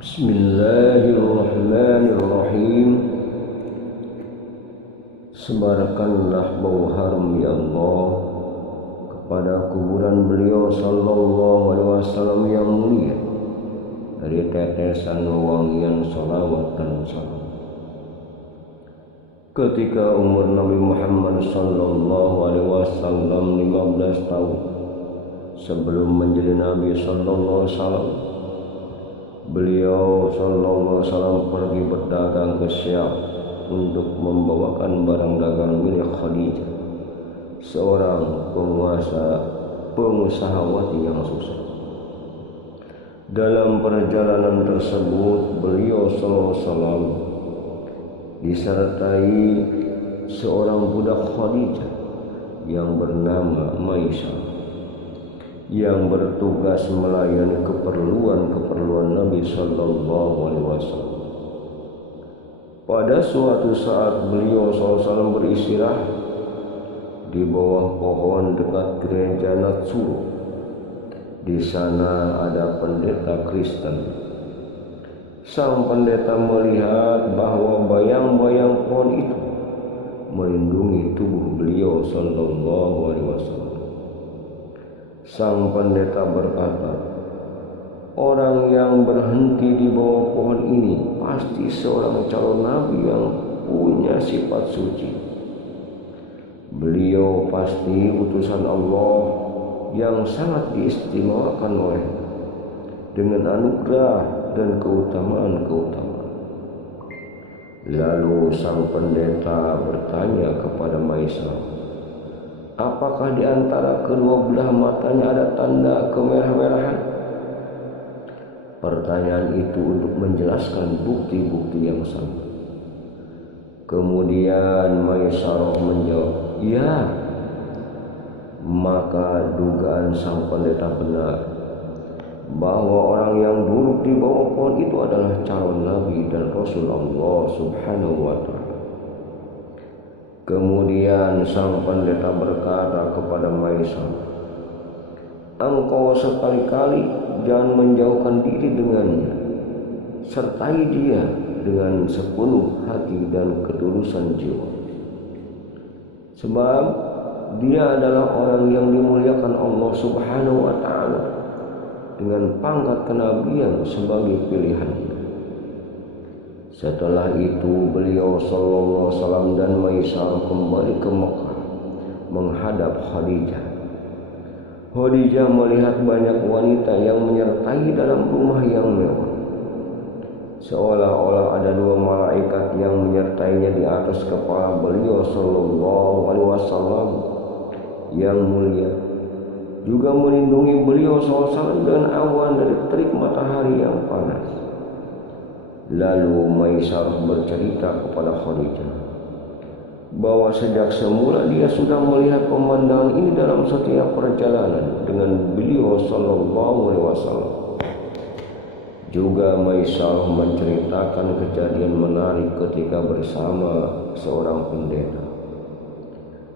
Bismillahirrahmanirrahim. Sebarkanlah bau harum ya Allah kepada kuburan beliau sallallahu alaihi wasallam yang mulia dari tetesan wangian salawat dan salam. Ketika umur Nabi Muhammad sallallahu alaihi wasallam 15 tahun sebelum menjadi Nabi sallallahu alaihi wasallam, beliau sallallahu alaihi wasallam pergi berdagang ke Syam untuk membawakan barang dagang milik Khadijah, seorang pengusaha wati yang sukses. Dalam perjalanan tersebut, beliau sallallahu alaihi wasallam disertai seorang budak Khadijah yang bernama Maisarah, yang bertugas melayani keperluan Nabi sallallahu alaihi wasallam. Pada suatu saat beliau SAW beristirahat di bawah pohon dekat gereja Natsuru. Di sana ada pendeta Kristen. Sang pendeta melihat bahwa bayang-bayang pohon itu melindungi tubuh beliau sallallahu alaihi wasallam. Sang pendeta berkata, orang yang berhenti di bawah pohon ini pasti seorang calon nabi yang punya sifat suci. Beliau pasti utusan Allah yang sangat diistimewakan oleh dengan anugerah dan keutamaan-keutamaan. Lalu sang pendeta bertanya kepada Maisarah, apakah di antara kedua belah matanya ada tanda kemerah-merahan? Pertanyaan itu untuk menjelaskan bukti-bukti yang sama. Kemudian Maisarah menjawab, ya. Maka dugaan sang pendeta benar, bahwa orang yang duduk di bawah pohon itu adalah calon Nabi dan Rasul Allah Subhanahu wa ta'ala. Kemudian sang pendeta berkata kepada Maisarah, engkau sekali-kali jangan menjauhkan diri dengannya, sertai dia dengan sepenuh hati dan ketulusan jiwa, sebab dia adalah orang yang dimuliakan Allah Subhanahu wa ta'ala dengan pangkat kenabian sebagai pilihannya. Setelah itu beliau sallallahu alaihi wasallam dan Maisarah kembali ke Mekah menghadap Khadijah. Khadijah melihat banyak wanita yang menyertai dalam rumah yang mewah, seolah-olah ada dua malaikat yang menyertainya di atas kepala beliau sallallahu alaihi wasallam yang mulia, juga melindungi beliau sallallahu alaihi wasallam dengan awan dari terik matahari yang panas. Lalu Maisarah bercerita kepada Khadijah bahwa sejak semula dia sudah melihat pemandangan ini dalam setiap perjalanan dengan beliau sallallahu alaihi wasallam. Juga Maisarah menceritakan kejadian menarik ketika bersama seorang pendeta.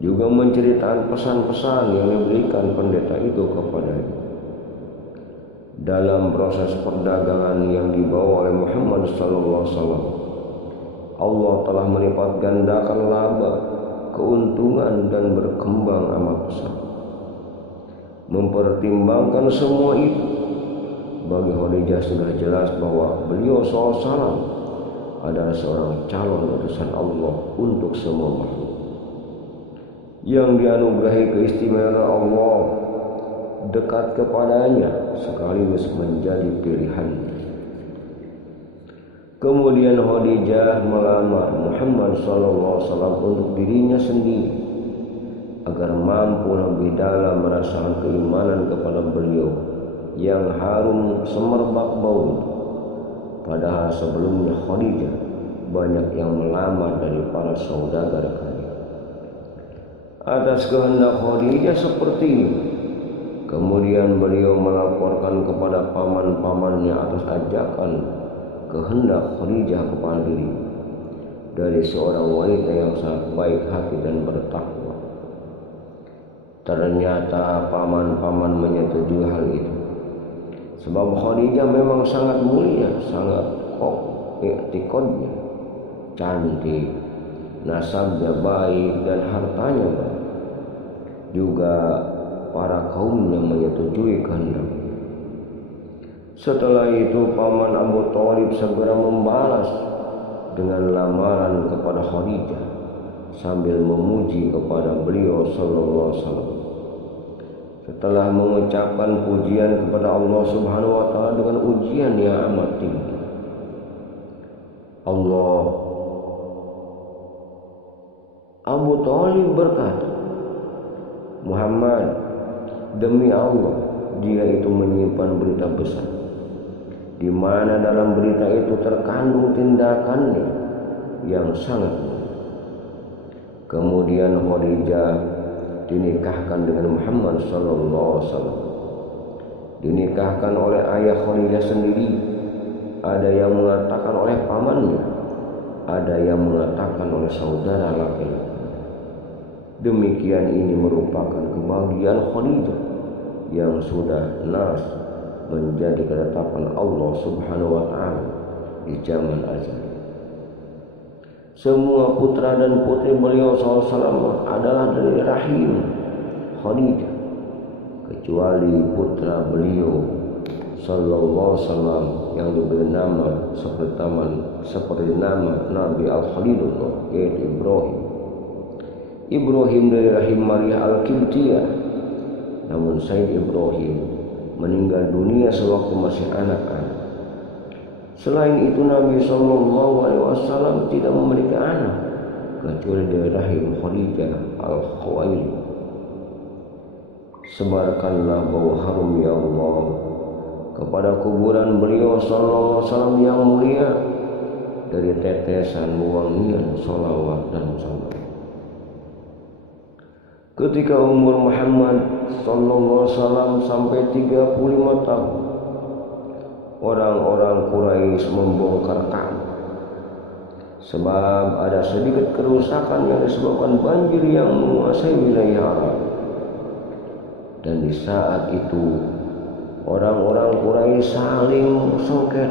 Juga menceritakan pesan-pesan yang diberikan pendeta itu kepadanya. Dalam proses perdagangan yang dibawa oleh Muhammad sallallahu alaihi wasallam, Allah telah melipat gandakan laba, keuntungan dan berkembang amat pesat. Mempertimbangkan semua itu, bagi Khadijah sudah jelas bahwa beliau SAW adalah seorang calon utusan Allah untuk semua makhluk, yang dianugerahi keistimewaan Allah, dekat kepadanya sekaligus menjadi pilihannya. Kemudian Khadijah melamar Muhammad SAW untuk dirinya sendiri agar mampu lebih dalam merasakan keimanan kepada beliau yang harum semerbak bau. Padahal sebelumnya Khadijah banyak yang melamar dari para saudagar kaya. Atas kehendak Khadijah seperti ini, kemudian beliau melaporkan kepada paman-pamannya atas ajakan kehendak Khadijah kepada diri dari seorang wanita yang sangat baik hati dan bertakwa. Ternyata paman-paman menyetujui hal itu, Sebab Khadijah memang sangat mulia, sangat i'tiqadnya cantik, nasabnya baik dan hartanya baik. Juga para kaumnya menyetujui kehendak. Setelah itu paman Abu Thalib segera membalas dengan lamaran kepada Khadijah sambil memuji kepada beliau sallallahu alaihi wasallam. Setelah mengucapkan pujian kepada Allah Subhanahu wa taala dengan ujian yang amat tinggi, Abu Thalib berkata, Muhammad, demi Allah, dia itu menyimpan berita besar, di mana dalam berita itu terkandung tindakannya yang sangat mulia. Kemudian Khadijah dinikahkan dengan Muhammad sallallahu alaihi wasallam. Dinikahkan oleh ayah Khadijah sendiri, ada yang mengatakan oleh pamannya, ada yang mengatakan oleh saudara laki-laki. Demikian ini merupakan kebahagiaan Khadijah yang sudah nas menjadi ketetapan Allah Subhanahu wa taala di zaman azali. Semua putra dan putri beliau SAW adalah dari rahim Khadijah, kecuali putra beliau sallallahu alaihi wasallam yang diberi nama seperti nama Nabi Al-Khalilullah, yaitu Ibrahim. Ibrahim dari rahim Maria Al-Qibtiyah. Namun Sayyid Ibrahim meninggal dunia sewaktu masih anak-anak. Selain itu Nabi SAW tidak memiliki anak kecuali dari rahim Khadijah Al-Khuwailid. Sebarkanlah bau harum ya Allah kepada kuburan beliau SAW yang mulia dari tetesan wangian sholawat dan salam. Ketika umur Muhammad SAW sampai 35 tahun, orang-orang Quraisy membongkar Ka'bah sebab ada sedikit kerusakan yang disebabkan banjir yang menguasai wilayah Arab. Dan di saat itu orang-orang Quraisy saling sengket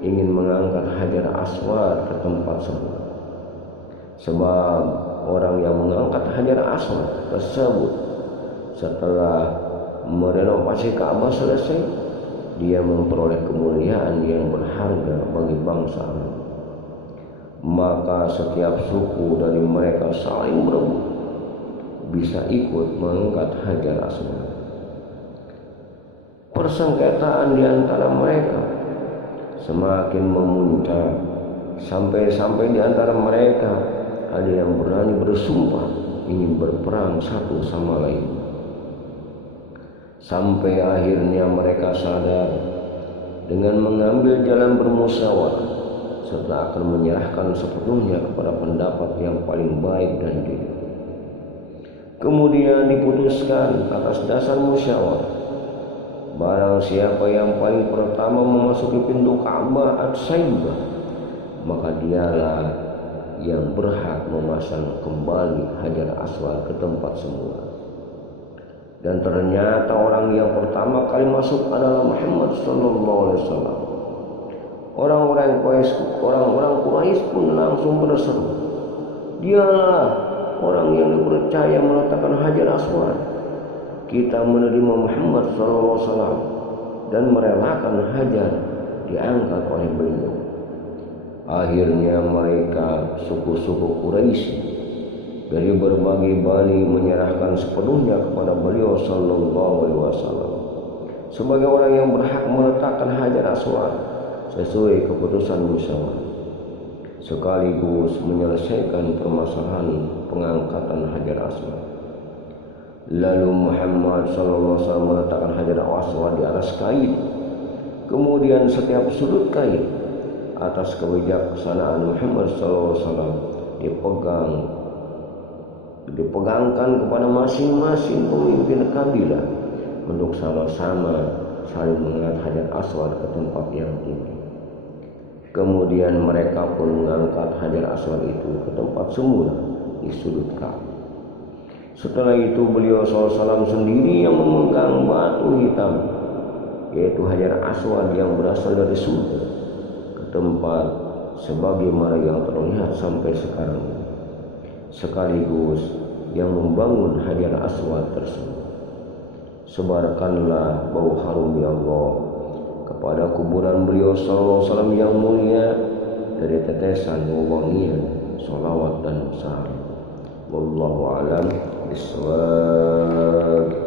ingin mengangkat Hajar Aswad ke tempat semula. Sebab orang yang mengangkat Hajar Aswad tersebut setelah merenovasi Ka'bah selesai, dia memperoleh kemuliaan yang berharga bagi bangsa Arab. Maka setiap suku dari mereka saling berebut bisa ikut mengangkat Hajar Aswad. Persengketaan di antara mereka semakin memuncak sampai di antara mereka ada yang berani bersumpah ingin berperang satu sama lain. Sampai akhirnya mereka sadar dengan mengambil jalan bermusyawarah serta akan menyerahkan sepenuhnya kepada pendapat yang paling baik dan jujur. Kemudian diputuskan atas dasar musyawarah, barang siapa yang paling pertama memasuki pintu Ka'bah At-Saibah, maka dialah yang berhak memasang kembali Hajar Aswad ke tempat semula. Dan ternyata orang yang pertama kali masuk adalah Muhammad sallallahu alaihi wasallam. Orang-orang Quraisy pun langsung berseru, dialah orang yang dipercaya meletakkan Hajar Aswad. Kita menerima Muhammad sallallahu alaihi wasallam dan merelakan Hajar diangkat oleh beliau. Akhirnya mereka suku-suku Quraisy dari berbagai bani menyerahkan sepenuhnya kepada beliau sallallahu alaihi wasallam sebagai orang yang berhak meletakkan Hajar Aswad sesuai keputusan musyawarah, sekaligus menyelesaikan permasalahan pengangkatan Hajar Aswad. Lalu Muhammad sallallahu alaihi wasallam meletakkan Hajar Aswad di atas kain. Kemudian setiap sudut kain atas kebijaksanaan Muhammad sallallahu alaihi wasallam dipegangkan kepada masing-masing pemimpin kabilah untuk sama-sama saling mengangkat Hajar Aswad ke tempat yang tinggi. Kemudian mereka pun mengangkat Hajar Aswad itu ke tempat semula di sudut Ka'bah. Setelah itu beliau SAW sendiri yang memegang batu hitam yaitu Hajar Aswad yang berasal dari surga ke tempat sebagaimana yang terlihat sampai sekarang, sekaligus yang membangun Hajar Aswad tersebut. Sebarkanlah bau harum ya Allah kepada kuburan beliau sallallahu alaihi wasallam yang mulia dari tetesan wewangian sholawat dan salam. Wallahu a'lam bishawab.